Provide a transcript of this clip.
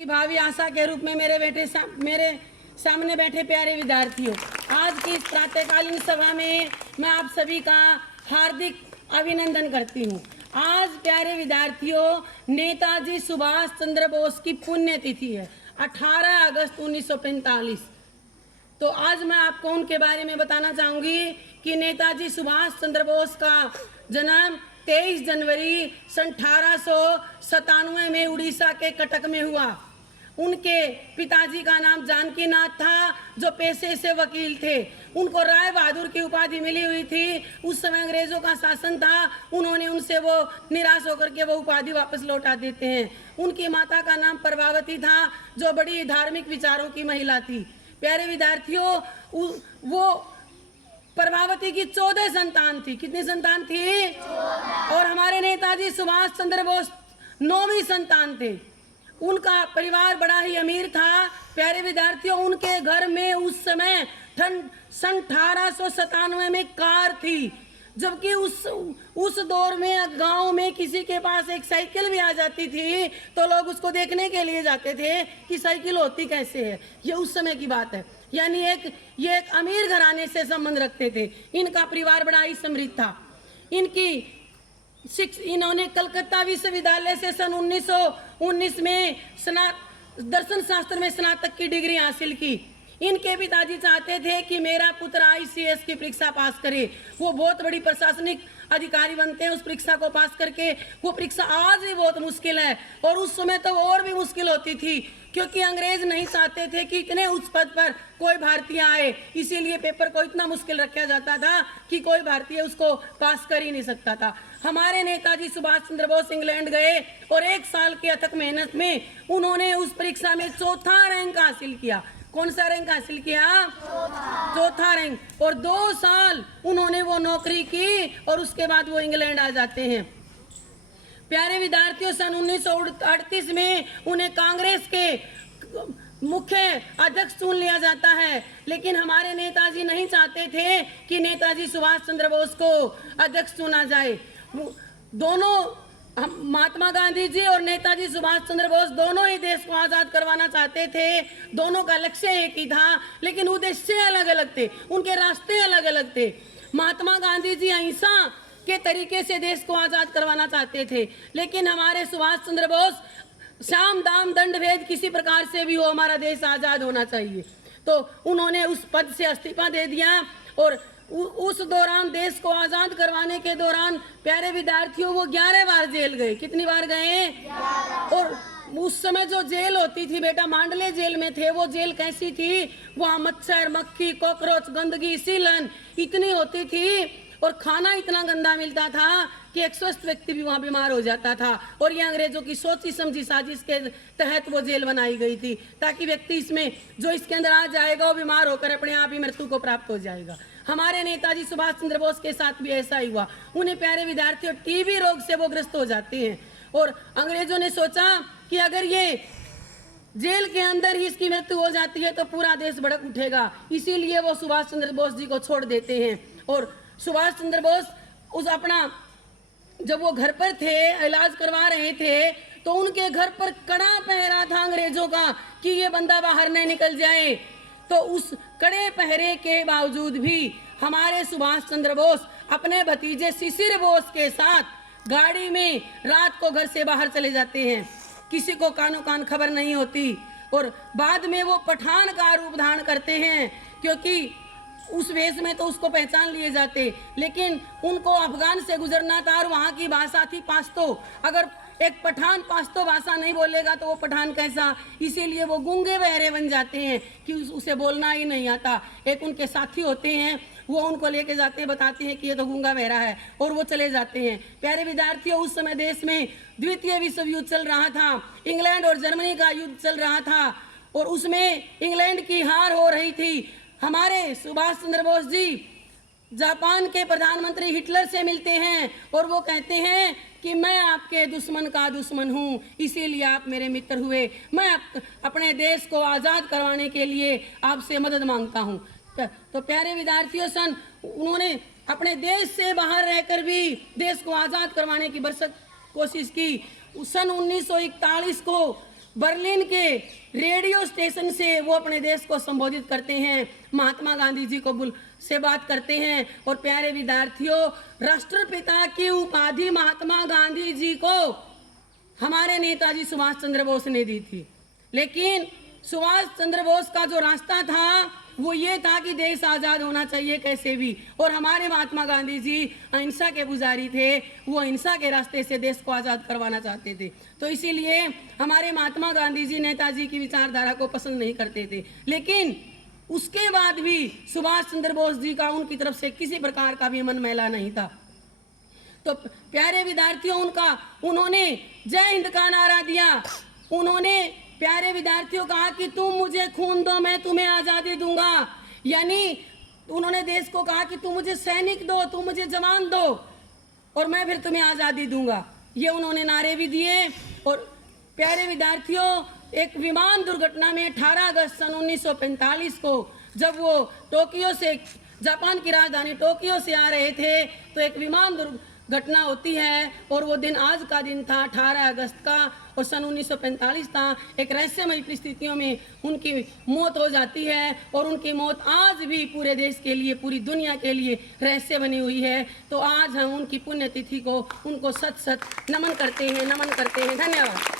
की भावी आशा के रूप में मेरे सामने बैठे प्यारे विद्यार्थियों, आज की इस प्रातःकालीन सभा में मैं आप सभी का हार्दिक अभिनंदन करती हूँ। आज प्यारे विद्यार्थियों, नेताजी सुभाष चंद्र बोस की पुण्यतिथि है 18 अगस्त 1945। तो आज मैं आपको उनके बारे में बताना चाहूँगी कि नेताजी सुभाष चंद्र बोस का जन्म 23 जनवरी 1897 में उड़ीसा के कटक में हुआ। उनके पिताजी का नाम जानकी नाथ था, जो पेशे से वकील थे। उनको राय बहादुर की उपाधि मिली हुई थी। उस समय अंग्रेजों का शासन था, उन्होंने उनसे वो निराश होकर के वो उपाधि वापस लौटा देते हैं। उनकी माता का नाम प्रभावती था, जो बड़ी धार्मिक विचारों की महिला थी। प्यारे विद्यार्थियों, वो प्रभावती की 14 संतान थी। कितनी संतान थी? और हमारे नेताजी सुभाष चंद्र बोस 9वीं संतान थे। उनका परिवार बड़ा ही अमीर था। प्यारे विद्यार्थियों, उनके घर में उस समय सन 1897 में कार थी, जबकि उस दौर में गांव में किसी के पास एक साइकिल भी आ जाती थी तो लोग उसको देखने के लिए जाते थे कि साइकिल होती कैसे है। ये उस समय की बात है। यानी ये एक अमीर घराने से संबंध रखते थे। इनका परिवार बड़ा ही समृद्ध था। इन्होंने कलकत्ता विश्वविद्यालय से सन 1919 में दर्शन शास्त्र में स्नातक की डिग्री हासिल की। इनके पिताजी चाहते थे कि मेरा पुत्र ICS की परीक्षा पास करे। वो बहुत बड़ी प्रशासनिक अधिकारी बनते हैं उस परीक्षा को पास करके। वो परीक्षा आज भी बहुत मुश्किल है और उस समय तो और भी मुश्किल होती थी, क्योंकि अंग्रेज नहीं चाहते थे कि इतने उच्च पद पर कोई भारतीय आए। इसीलिए पेपर को इतना मुश्किल रखा जाता था कि कोई भारतीय उसको पास कर ही नहीं सकता था। हमारे नेताजी सुभाष चंद्र बोस इंग्लैंड गए और 1 साल की अथक मेहनत में उन्होंने उस परीक्षा में 4था रैंक हासिल किया। कौन सा रैंक हासिल किया? चौथा रैंक। और 2 साल उन्होंने वो नौकरी की और उसके बाद वो इंग्लैंड आ जाते हैं। प्यारे विद्यार्थियों, सन 1938 में उन्हें कांग्रेस के मुख्य अध्यक्ष चुन लिया जाता है, लेकिन हमारे नेताजी नहीं चाहते थे कि नेताजी सुभाष चंद्र बोस को अध्यक्ष चुना जाए। दोनों महात्मा गांधी जी और नेताजी सुभाष चंद्र बोस दोनों ही देश को आजाद करवाना चाहते थे। दोनों का लक्ष्य एक ही था, लेकिन उद्देश्य अलग अलग थे, उनके रास्ते अलग अलग थे। महात्मा गांधी जी अहिंसा के तरीके से देश को आजाद करवाना चाहते थे, लेकिन हमारे सुभाष चंद्र बोस साम दाम दंड भेद किसी प्रकार से भी हो, हमारा देश आजाद होना चाहिए। तो उन्होंने उस पद से इस्तीफा दे दिया और उस दौरान देश को आजाद करवाने के दौरान प्यारे विद्यार्थियों वो 11 बार जेल गए। कितनी बार गए? और उस समय जो जेल होती थी बेटा, मांडले जेल में थे। वो जेल कैसी थी? वहाँ मच्छर, मक्खी, कॉकरोच, गंदगी, सीलन इतनी होती थी और खाना इतना गंदा मिलता था कि एक स्वस्थ व्यक्ति भी वहाँ बीमार हो जाता था। और ये अंग्रेजों की सोची समझी साजिश के तहत वो जेल बनाई गई थी, ताकि व्यक्ति इसके अंदर आ जाएगा वो बीमार होकर अपने आप ही मृत्यु को प्राप्त हो जाएगा। हमारे नेताजी सुभाष चंद्र बोस के साथ भी ऐसा ही हुआ। उन्हें प्यारे विद्यार्थियों टीबी रोग से वो ग्रस्त हो जाते हैं और अंग्रेजों ने सोचा कि अगर ये जेल के अंदर ही इसकी मृत्यु हो जाती है तो पूरा देश भड़क उठेगा। इसीलिए वो सुभाष चंद्र बोस जी को छोड़ देते हैं। और सुभाष चंद्र बोस जब वो घर पर थे, इलाज करवा रहे थे, तो उनके घर पर कड़ा पहरा था अंग्रेजों का कि ये बंदा बाहर नहीं निकल जाए। तो उस कड़े पहरे के बावजूद भी हमारे सुभाष चंद्र बोस अपने भतीजे शिशिर बोस के साथ गाड़ी में रात को घर से बाहर चले जाते हैं। किसी को कानो कान खबर नहीं होती। और बाद में वो पठान का रूप धारण करते हैं, क्योंकि उस वेश में तो उसको पहचान लिए जाते, लेकिन उनको अफगान से गुजरना था और वहाँ की भाषा थी पाश्तो। अगर एक पठान पाश्तो भाषा नहीं बोलेगा तो वो पठान कैसा? इसीलिए वो गूंगे बहरे बन जाते हैं कि उसे बोलना ही नहीं आता। एक उनके साथी होते हैं, वो उनको लेके जाते हैं, बताते हैं कि ये तो गूंगा बहरा है, और वो चले जाते हैं। प्यारे विद्यार्थियों, उस समय देश में द्वितीय विश्व युद्ध चल रहा था। इंग्लैंड और जर्मनी का युद्ध चल रहा था और उसमें इंग्लैंड की हार हो रही थी। हमारे सुभाष चंद्र बोस जी जापान के प्रधानमंत्री हिटलर से मिलते हैं और वो कहते हैं कि मैं आपके दुश्मन का दुश्मन हूँ, इसीलिए आप मेरे मित्र हुए। मैं अपने देश को आज़ाद करवाने के लिए आपसे मदद मांगता हूँ। तो प्यारे विद्यार्थियों, उन्होंने अपने देश से बाहर रहकर भी देश को आज़ाद करवाने की भरसक कोशिश की। सन 1941 को बर्लिन के रेडियो स्टेशन से वो अपने देश को संबोधित करते हैं, महात्मा गांधी जी को से बात करते हैं। और प्यारे विद्यार्थियों, राष्ट्रपिता की उपाधि महात्मा गांधी जी को हमारे नेताजी सुभाष चंद्र बोस ने दी थी, लेकिन सुभाष चंद्र बोस का जो रास्ता था वो ये था कि देश आज़ाद होना चाहिए कैसे भी, और हमारे महात्मा गांधी जी अहिंसा के पुजारी थे, वो अहिंसा के रास्ते से देश को आज़ाद करवाना चाहते थे। तो इसीलिए हमारे महात्मा गांधी जी नेताजी की विचारधारा को पसंद नहीं करते थे, लेकिन उसके बाद भी सुभाष चंद्र बोस जी का उनकी तरफ से किसी प्रकार का भी मन मैला नहीं था। तो प्यारे विद्यार्थियों, उन्होंने जय हिंद का नारा दिया। उन्होंने प्यारे विद्यार्थियों कहा कि तुम मुझे खून दो, मैं तुम्हें आज़ादी दूंगा। यानी उन्होंने देश को कहा कि तुम मुझे सैनिक दो, तुम मुझे जवान दो, और मैं फिर तुम्हें आज़ादी दूंगा। ये उन्होंने नारे भी दिए। और प्यारे विद्यार्थियों, एक विमान दुर्घटना में 18 अगस्त सन 1945 को जब वो टोक्यो से, जापान की राजधानी टोक्यो से आ रहे थे, तो एक विमान दुर्घटना होती है, और वो दिन आज का दिन था 18 अगस्त का, और सन 1945 था। एक रहस्यमयी परिस्थितियों में उनकी मौत हो जाती है, और उनकी मौत आज भी पूरे देश के लिए, पूरी दुनिया के लिए रहस्य बनी हुई है। तो आज हम उनकी पुण्यतिथि को उनको सत सत नमन करते हैं, नमन करते हैं। धन्यवाद।